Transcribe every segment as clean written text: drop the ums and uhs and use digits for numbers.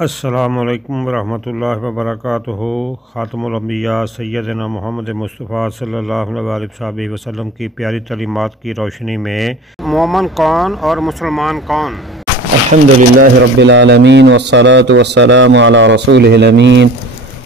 السلام علیکم ورحمۃ اللہ وبرکاتہ۔ خاتم الانبیاء سیدنا محمد مصطفیٰ صلی اللہ علیہ وسلم کی پیاری تعلیمات کی روشنی میں مومن کون اور مسلمان کون؟ الحمدللہ رب العالمین والصلاة والسلام علی رسولہ الامین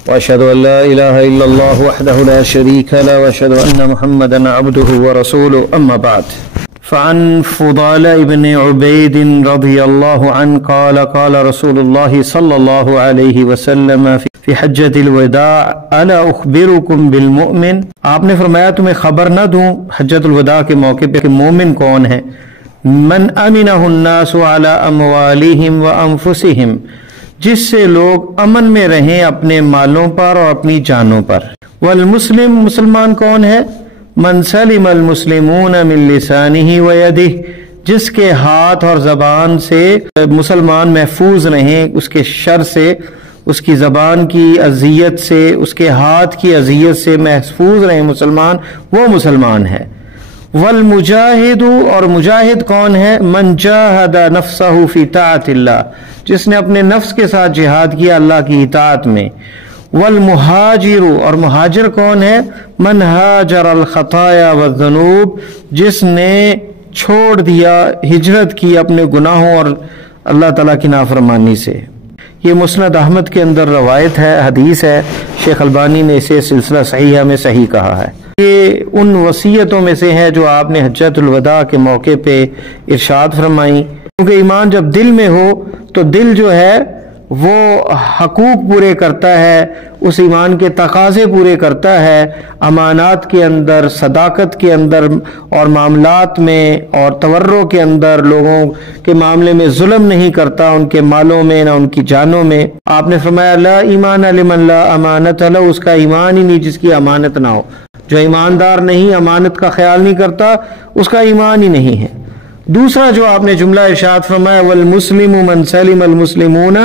واشہد ان لا الہ الا اللہ وحدہ لا شریک لہ واشہد ان محمدا عبدہ ورسولہ اما بعد۔ فعن فضال ابن عبید رضی اللہ عنہ قال قال رسول اللہ صلی اللہ علیہ وسلم فی حجۃ الوداع الا اخبرکم بالمؤمن، آپ نے فرمایا تمہیں خبر نہ دوں حجۃ الوداع کے موقع پہ کہ مومن کون ہے؟ من امنہ الناس علی اموالہم وانفسہم، جس سے لوگ امن میں رہیں اپنے مالوں پر اور اپنی جانوں پر۔ والمسلم، مسلمان کون ہے؟ من سلم المسلمون من لسانہ ویدہ، جس کے ہاتھ اور زبان سے مسلمان محفوظ رہیں، اس کے شر سے، اس کی زبان کی اذیت سے، اس کے ہاتھ کی اذیت سے محفوظ رہیں مسلمان، وہ مسلمان ہے۔ والمجاہد، اور مجاہد کون ہے؟ من جاہد نفسہ فی طاعت اللہ، جس نے اپنے نفس کے ساتھ جہاد کیا اللہ کی اطاعت میں۔ والمہاجر، اور مہاجر کون ہے؟ من ہاجر الخطایا والذنوب، جس نے چھوڑ دیا، ہجرت کی اپنے گناہوں اور اللہ تعالیٰ کی نافرمانی سے۔ یہ مسند احمد کے اندر روایت ہے، حدیث ہے، شیخ البانی نے اسے سلسلہ صحیحہ میں صحیح کہا ہے۔ یہ ان وصیتوں میں سے ہے جو آپ نے حجۃ الوداع کے موقع پہ ارشاد فرمائی، کیونکہ ایمان جب دل میں ہو تو دل جو ہے وہ حقوق پورے کرتا ہے، اس ایمان کے تقاضے پورے کرتا ہے، امانات کے اندر، صداقت کے اندر اور معاملات میں اور تورع کے اندر لوگوں کے معاملے میں ظلم نہیں کرتا، ان کے مالوں میں نہ ان کی جانوں میں۔ آپ نے فرمایا لا ایمان لمن لا امانت لہ، اس کا ایمان ہی نہیں جس کی امانت نہ ہو۔ جو ایماندار نہیں، امانت کا خیال نہیں کرتا، اس کا ایمان ہی نہیں ہے۔ دوسرا جو آپ نے جملہ ارشاد فرمایا والمسلم من سلم المسلمون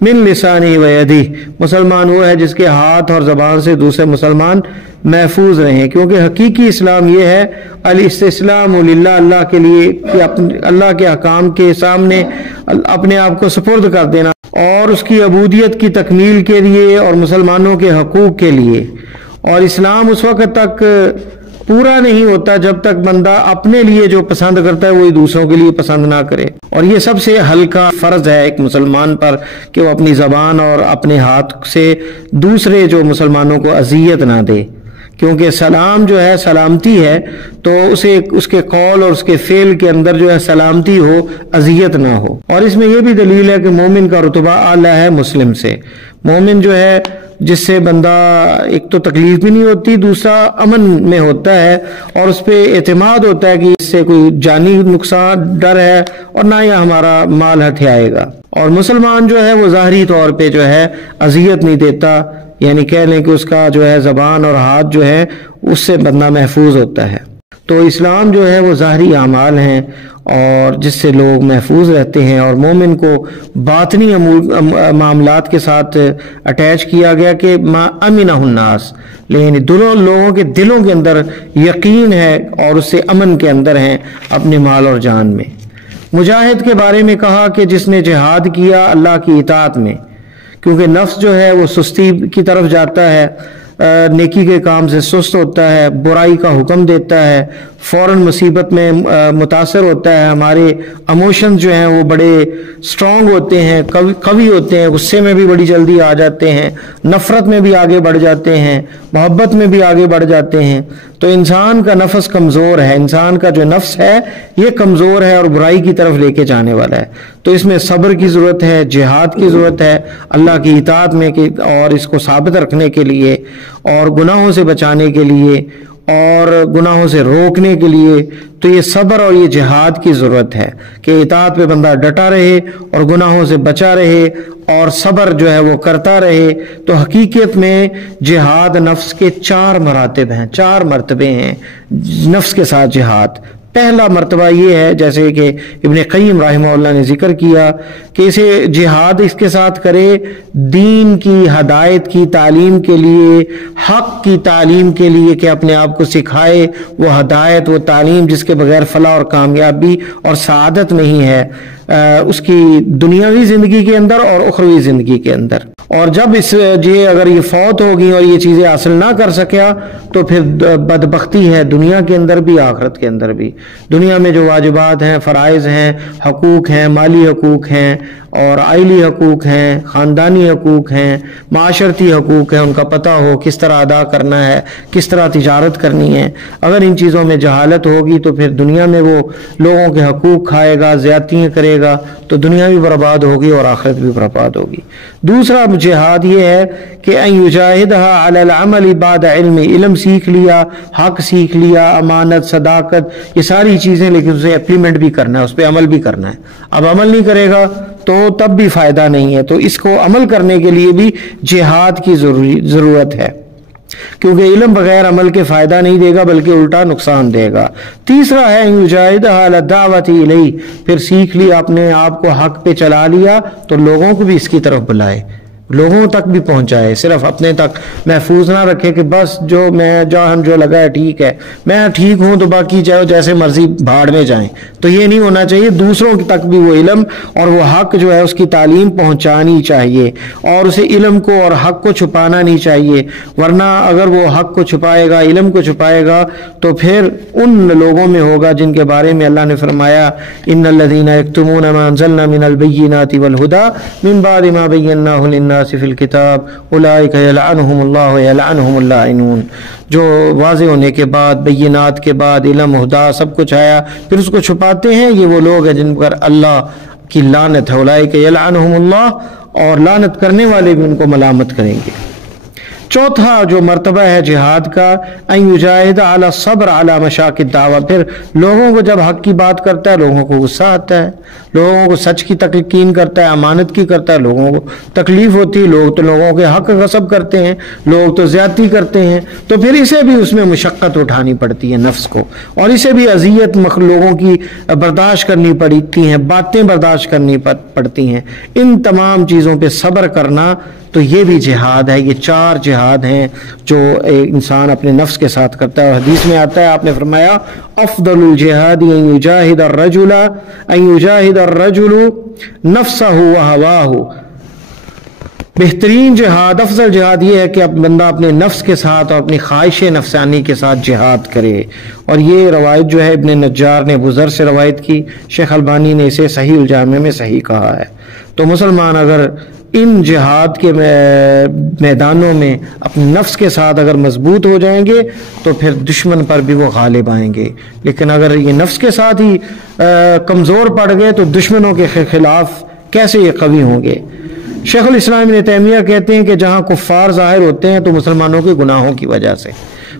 من لسانہ ویدہ، مسلمان وہ ہے جس کے ہاتھ اور زبان سے دوسرے مسلمان محفوظ رہیں، کیونکہ حقیقی اسلام یہ ہے الاستسلام للہ، اللہ کے لیے کہ اللہ کے احکام کے سامنے اپنے آپ کو سپرد کر دینا اور اس کی عبودیت کی تکمیل کے لیے اور مسلمانوں کے حقوق کے لیے۔ اور اسلام اس وقت تک پورا نہیں ہوتا جب تک بندہ اپنے لیے جو پسند کرتا ہے وہی دوسروں کے لیے پسند نہ کرے، اور یہ سب سے ہلکا فرض ہے ایک مسلمان پر کہ وہ اپنی زبان اور اپنے ہاتھ سے دوسرے جو مسلمانوں کو اذیت نہ دے، کیونکہ سلام جو ہے سلامتی ہے، تو اسے اس کے قول اور اس کے فعل کے اندر جو ہے سلامتی ہو، اذیت نہ ہو۔ اور اس میں یہ بھی دلیل ہے کہ مومن کا رتبہ اعلیٰ ہے مسلم سے۔ مومن جو ہے جس سے بندہ ایک تو تکلیف بھی نہیں ہوتی، دوسرا امن میں ہوتا ہے اور اس پہ اعتماد ہوتا ہے کہ اس سے کوئی جانی نقصان ڈر ہے اور نہ ہی ہمارا مال ہتھے آئے گا۔ اور مسلمان جو ہے وہ ظاہری طور پہ جو ہے اذیت نہیں دیتا، یعنی کہہ لیں کہ اس کا جو ہے زبان اور ہاتھ جو ہے اس سے بندہ محفوظ ہوتا ہے۔ تو اسلام جو ہے وہ ظاہری اعمال ہیں اور جس سے لوگ محفوظ رہتے ہیں، اور مومن کو باطنی معاملات کے ساتھ اٹیچ کیا گیا کہ ما امنہ الناس، لیکن دونوں لوگوں کے دلوں کے اندر یقین ہے اور اس سے امن کے اندر ہیں اپنے مال اور جان میں۔ مجاہد کے بارے میں کہا کہ جس نے جہاد کیا اللہ کی اطاعت میں، کیونکہ نفس جو ہے وہ سستی کی طرف جاتا ہے، نیکی کے کام سے سست ہوتا ہے، برائی کا حکم دیتا ہے، فوراً مصیبت میں متاثر ہوتا ہے، ہمارے ایموشنز جو ہیں وہ بڑے سٹرونگ ہوتے ہیں، قوی ہوتے ہیں، غصے میں بھی بڑی جلدی آ جاتے ہیں، نفرت میں بھی آگے بڑھ جاتے ہیں، محبت میں بھی آگے بڑھ جاتے ہیں۔ تو انسان کا نفس کمزور ہے، انسان کا جو نفس ہے یہ کمزور ہے اور برائی کی طرف لے کے جانے والا ہے۔ تو اس میں صبر کی ضرورت ہے، جہاد کی ضرورت ہے اللہ کی اطاعت میں اور اس کو ثابت رکھنے کے لیے اور گناہوں سے بچانے کے لیے اور گناہوں سے روکنے کے لیے۔ تو یہ صبر اور یہ جہاد کی ضرورت ہے کہ اطاعت پہ بندہ ڈٹا رہے اور گناہوں سے بچا رہے اور صبر جو ہے وہ کرتا رہے۔ تو حقیقت میں جہاد نفس کے 4 مراتب ہیں، 4 مرتبے ہیں نفس کے ساتھ جہاد۔ پہلا مرتبہ یہ ہے جیسے کہ ابن قیم رحمہ اللہ نے ذکر کیا کہ اسے جہاد اس کے ساتھ کرے دین کی ہدایت کی تعلیم کے لیے، حق کی تعلیم کے لیے، کہ اپنے آپ کو سکھائے وہ ہدایت، وہ تعلیم جس کے بغیر فلاح اور کامیابی اور سعادت نہیں ہے۔ اس کی دنیاوی زندگی کے اندر اور اخروی زندگی کے اندر. اور جب اگر یہ فوت ہوگی اور یہ چیزیں حاصل نہ کر سکیا تو پھر بدبختی ہے دنیا کے اندر بھی آخرت کے اندر بھی. دنیا میں جو واجبات ہیں، فرائض ہیں، حقوق ہیں، مالی حقوق ہیں اور عائلی حقوق ہیں، خاندانی حقوق ہیں، معاشرتی حقوق ہیں، ان کا پتہ ہو کس طرح ادا کرنا ہے، کس طرح تجارت کرنی ہے. اگر ان چیزوں میں جہالت ہوگی تو پھر دنیا میں وہ لوگوں کے حقوق کھائے گا، زیادتیاں کرے گا، تو دنیا بھی برباد ہوگی اور آخرت بھی برباد ہوگی. دوسرا جہاد یہ ہے کہ ان یجاہدها علی العمل بعد علم سیکھ لیا، حق سیکھ لیا، امانت، صداقت، یہ ساری چیزیں، لیکن اسے اپلیمنٹ بھی کرنا ہے، اس پہ عمل بھی کرنا ہے. اب عمل نہیں کرے گا تو تب بھی فائدہ نہیں ہے. تو اس کو عمل کرنے کے لیے بھی جہاد کی ضرورت ہے، کیونکہ علم بغیر عمل کے فائدہ نہیں دے گا بلکہ الٹا نقصان دے گا. تیسرا ہے یجاہدها علی الدعوۃ الیہ، پھر سیکھ لیا، اپنے آپ کو حق پہ چلا لیا تو لوگوں کو بھی اس کی طرف بلائے، لوگوں تک بھی پہنچائے، صرف اپنے تک محفوظ نہ رکھے کہ بس جو لگا ہے ٹھیک ہے، میں ٹھیک ہوں تو باقی چاہے جیسے مرضی بھاڑ میں جائیں. تو یہ نہیں ہونا چاہیے. دوسروں تک بھی وہ علم اور وہ حق جو ہے اس کی تعلیم پہنچانی چاہیے، اور اسے علم کو اور حق کو چھپانا نہیں چاہیے. ورنہ اگر وہ حق کو چھپائے گا، علم کو چھپائے گا، تو پھر ان لوگوں میں ہوگا جن کے بارے میں اللہ نے فرمایا ان الذین یکتمون ما انزلنا من البینات والہدی من بعد ما بیناہ للناس فی الکتاب اولئک یلعنہم اللہ ویلعنہم اللاعنون. جو واضح ہونے کے بعد، بینات کے بعد، علم، ہدا سب کچھ آیا، پھر اس کو چھپاتے ہیں، یہ وہ لوگ ہیں جن پر اللہ کی لعنت ہے. اولئک یلعنہم اللہ، اور لعنت کرنے والے بھی ان کو ملامت کریں گے. چوتھا جو مرتبہ ہے جہاد کا، ان یجاہد علی الصبر علی مشاق الدعوہ، پھر لوگوں کو جب حق کی بات کرتا ہے لوگوں کو غصہ آتا ہے، لوگوں کو سچ کی تلقین کرتا ہے، امانت کی کرتا ہے، لوگوں کو تکلیف ہوتی ہے، لوگ تو لوگوں کے حق غصب کرتے ہیں، لوگ تو زیادتی کرتے ہیں، تو پھر اسے بھی اس میں مشقت اٹھانی پڑتی ہے نفس کو، اور اسے بھی اذیت لوگوں کی برداشت کرنی پڑتی ہیں، باتیں برداشت کرنی پڑتی ہیں. ان تمام چیزوں پہ صبر کرنا تو یہ بھی جہاد ہے. یہ 4 جہاد ہیں جو انسان اپنے نفس کے ساتھ کرتا ہے. اور حدیث میں آتا ہے، آپ نے فرمایا افضل الجہاد ان یجاہد الرجل نفسہ وہواہ، بہترین جہاد، افضل جہاد یہ ہے کہ بندہ اپنے نفس کے ساتھ اور اپنی خواہش نفسانی کے ساتھ جہاد کرے. اور یہ روایت جو ہے ابن نجار نے ابو ذر سے روایت کی، شیخ البانی نے اسے صحیح الجامع میں صحیح کہا ہے. تو مسلمان اگر ان جہاد کے میدانوں میں اپنے نفس کے ساتھ اگر مضبوط ہو جائیں گے تو پھر دشمن پر بھی وہ غالب آئیں گے. لیکن اگر یہ نفس کے ساتھ ہی کمزور پڑ گئے تو دشمنوں کے خلاف کیسے یہ قوی ہوں گے. شیخ الاسلام ابن تیمیہ کہتے ہیں کہ جہاں کفار ظاہر ہوتے ہیں تو مسلمانوں کے گناہوں کی وجہ سے،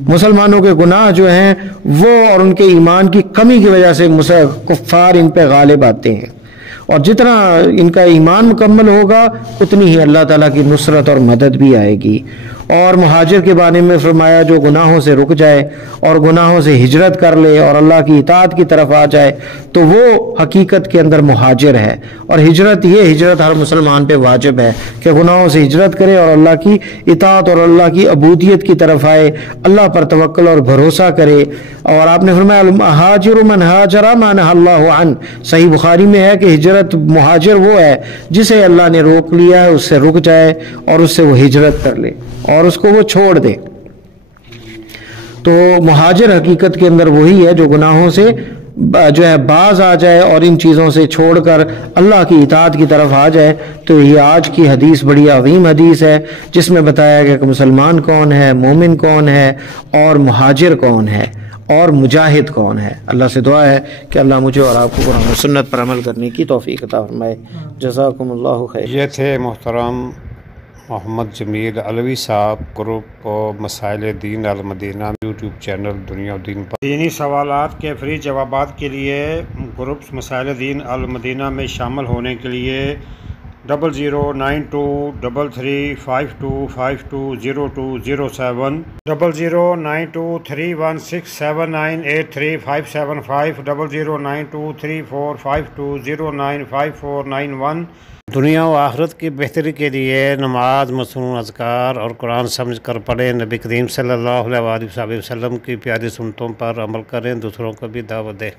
مسلمانوں کے گناہ جو ہیں وہ اور ان کے ایمان کی کمی کی وجہ سے کفار ان پہ غالب آتے ہیں. اور جتنا ان کا ایمان مکمل ہوگا اتنی ہی اللہ تعالیٰ کی نصرت اور مدد بھی آئے گی. اور مہاجر کے بارے میں فرمایا جو گناہوں سے رک جائے اور گناہوں سے ہجرت کر لے اور اللہ کی اطاعت کی طرف آ جائے تو وہ حقیقت کے اندر مہاجر ہے. اور یہ ہجرت ہر مسلمان پہ واجب ہے کہ گناہوں سے ہجرت کرے اور اللہ کی اطاعت اور اللہ کی عبودیت کی طرف آئے، اللہ پر توکل اور بھروسہ کرے. اور آپ نے فرمایا المہاجر من ہاجر ما نہى اللہ عنہ، صحیح بخاری میں ہے کہ ہجرت مہاجر وہ ہے جسے اللہ نے روک لیا ہے، اس سے رک جائے اور اس سے وہ ہجرت کر لے اور اس کو وہ چھوڑ دے. تو مہاجر حقیقت کے اندر وہی ہے جو گناہوں سے جو ہے باز آ جائے اور ان چیزوں سے چھوڑ کر اللہ کی اطاعت کی طرف آ جائے. تو یہ آج کی حدیث بڑی عظیم حدیث ہے جس میں بتایا گیا کہ مسلمان کون ہے، مومن کون ہے، اور مہاجر کون ہے، اور مجاہد کون ہے. اللہ سے دعا ہے کہ اللہ مجھے اور آپ کو قرآن و سنت پر عمل کرنے کی توفیق عطا فرمائے. جزاکم اللہ خیر. یہ تھے محترم محمد جمیل علوی صاحب، گروپ مسائل دین المدینہ یوٹیوب چینل دنیا و دین پر. دینی سوالات کے فری جوابات کے لیے گروپ مسائل دین المدینہ میں شامل ہونے کے لیے 00923352520207 00923167983575 00923452095491. دنیا و آخرت کی بہتری کے لیے نماز، مصنون اذکار اور قرآن سمجھ کر پڑھیں. نبی کریم صلی اللہ علیہ وآلہ وسلم کی پیاری سنتوں پر عمل کریں، دوسروں کو بھی دعوت دیں.